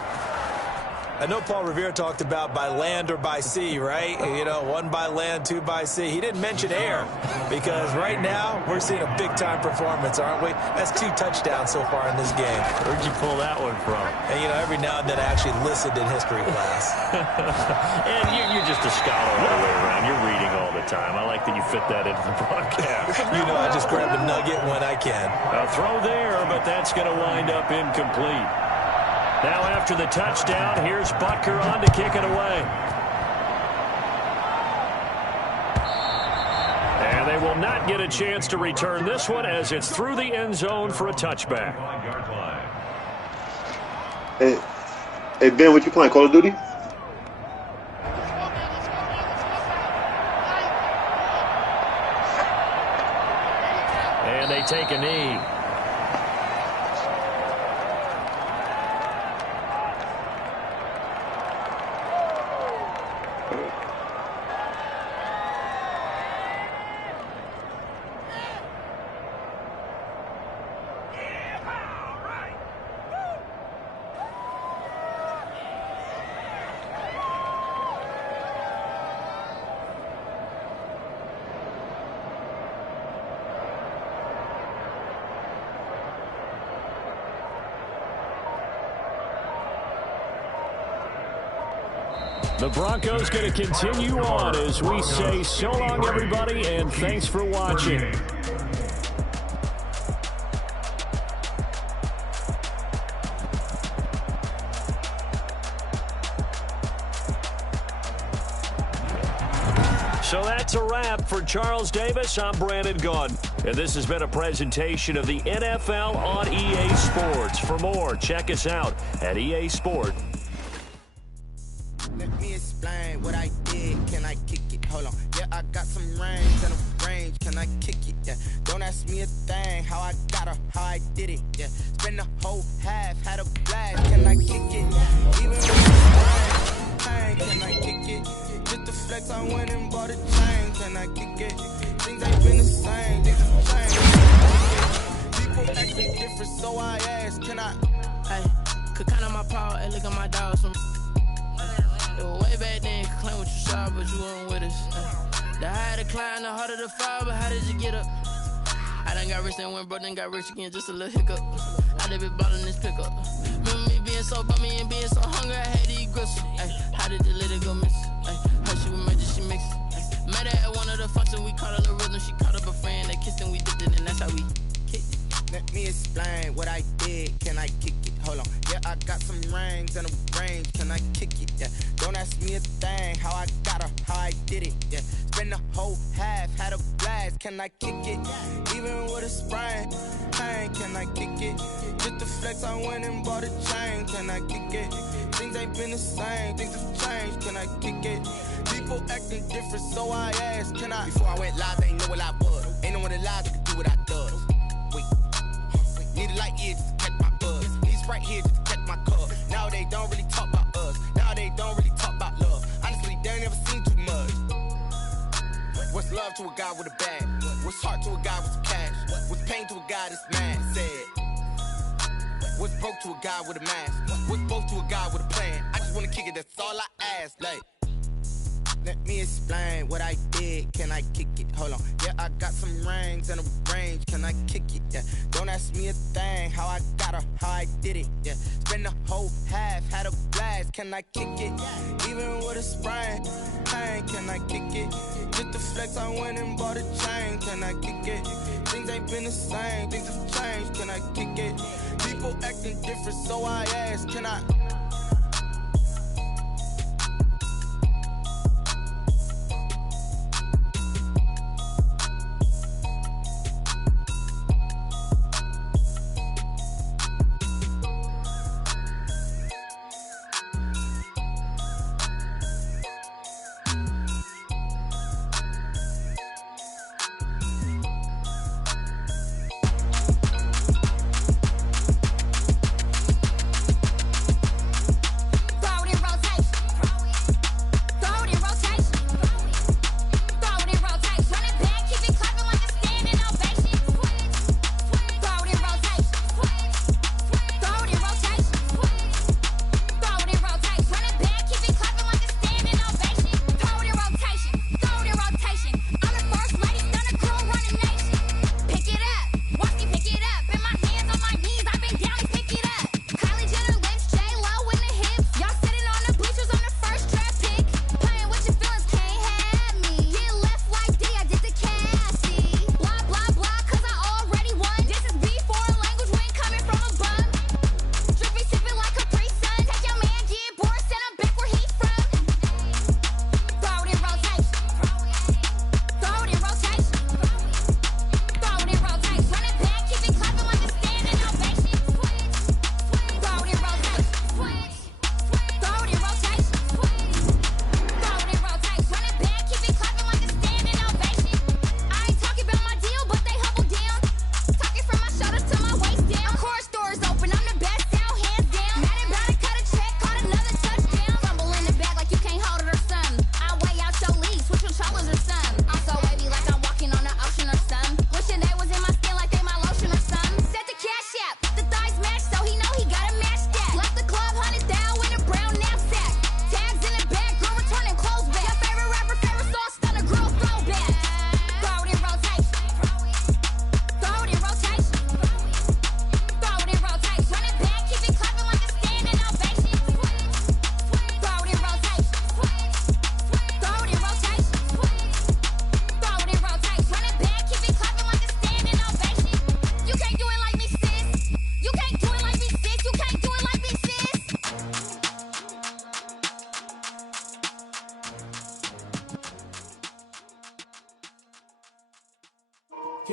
I know Paul Revere talked about by land or by sea, right? You know, 1 by land, 2 by sea. He didn't mention air because right now we're seeing a big-time performance, aren't we? That's 2 touchdowns so far in this game. Where'd you pull that one from? And, you know, every now and then I actually listened in history class. And you're just a scholar all the way around. You're reading all the time. I like that you fit that into the broadcast. You know, I just grab a nugget when I can. A throw there, but that's going to wind up incomplete. Now after the touchdown, here's Butker on to kick it away. And they will not get a chance to return this one as it's through the end zone for a touchback. Hey, Ben, what you playing, Call of Duty? And they take a knee. The Broncos going to continue on as we say so long, everybody, and thanks for watching. So that's a wrap for Charles Davis. I'm Brandon Gunn. And this has been a presentation of the NFL on EA Sports. For more, check us out at EA Sport. Let me explain what I did. Can I kick it? Hold on. Yeah, I got some range and a range. Can I kick it? Yeah. Don't ask me a thing. How I got her, how I did it. Yeah. Spend the whole half, had a blast. Can I kick it? Even with the pain, can I kick it? Just the flex, I went and bought a chain. Can I kick it? Things ain't been the same. Things have changed. People acting different, so I asked, can I? Hey, could count on my power and look at my dogs from. Way back then, could claim what you saw, but you weren't with us. The higher the climb, the harder the fall, but how did you get up? I done got rich and went broke, then got rich again, just a little hiccup. I done been ballin' this pickup. Remember me being so bummy and being so hungry, I had to eat gristle. How did the little go miss? How she was magic, she mixed. Met her at one of the functions, we caught her the rhythm. She caught up a friend, they kissed and we dipped it, and that's how we kicked it. Let me explain what I did. Can I kick it? Hold on. Yeah, I got some rings and a range. Can I kick it? Yeah. Don't ask me a thing. How I got her, how I did it. Yeah. Spend the whole half, had a blast. Can I kick it? Even with a sprain. Pain, can I kick it? Just the flex, I went and bought a chain. Can I kick it? Things ain't been the same. Things have changed. Can I kick it? People acting different, so I asked, can I? Before I went live, they ain't know what I was. Ain't no one alive that could do what I does. Wait. Need a light here just to catch my buzz. Need Sprite here just to catch my cup. Now they don't really talk about us. Now they don't really talk about love. Honestly, they ain't never seen too much. What's love to a guy with a bag? What's heart to a guy with some cash? What's pain to a guy that's mad? Said. What's broke to a guy with a mask? What's both to a guy with a plan? I just wanna kick it, that's all I ask. Like, let me explain what I did. Can I kick it? Hold on. Yeah, I got some rings and a range. Can I kick it? Yeah. Don't ask me a thing. How I got her, how I did it. Yeah. Spend the whole half, had a blast. Can I kick it? Even with a sprain. Pain, can I kick it? Just the flex, I went and bought a chain. Can I kick it? Things ain't been the same. Things have changed. Can I kick it? People acting different, so I asked, can I?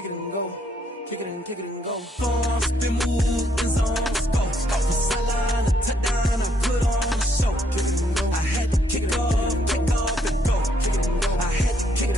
kick it and go. Kick it and go. Spin move, end zone, go. Sideline, touchdown.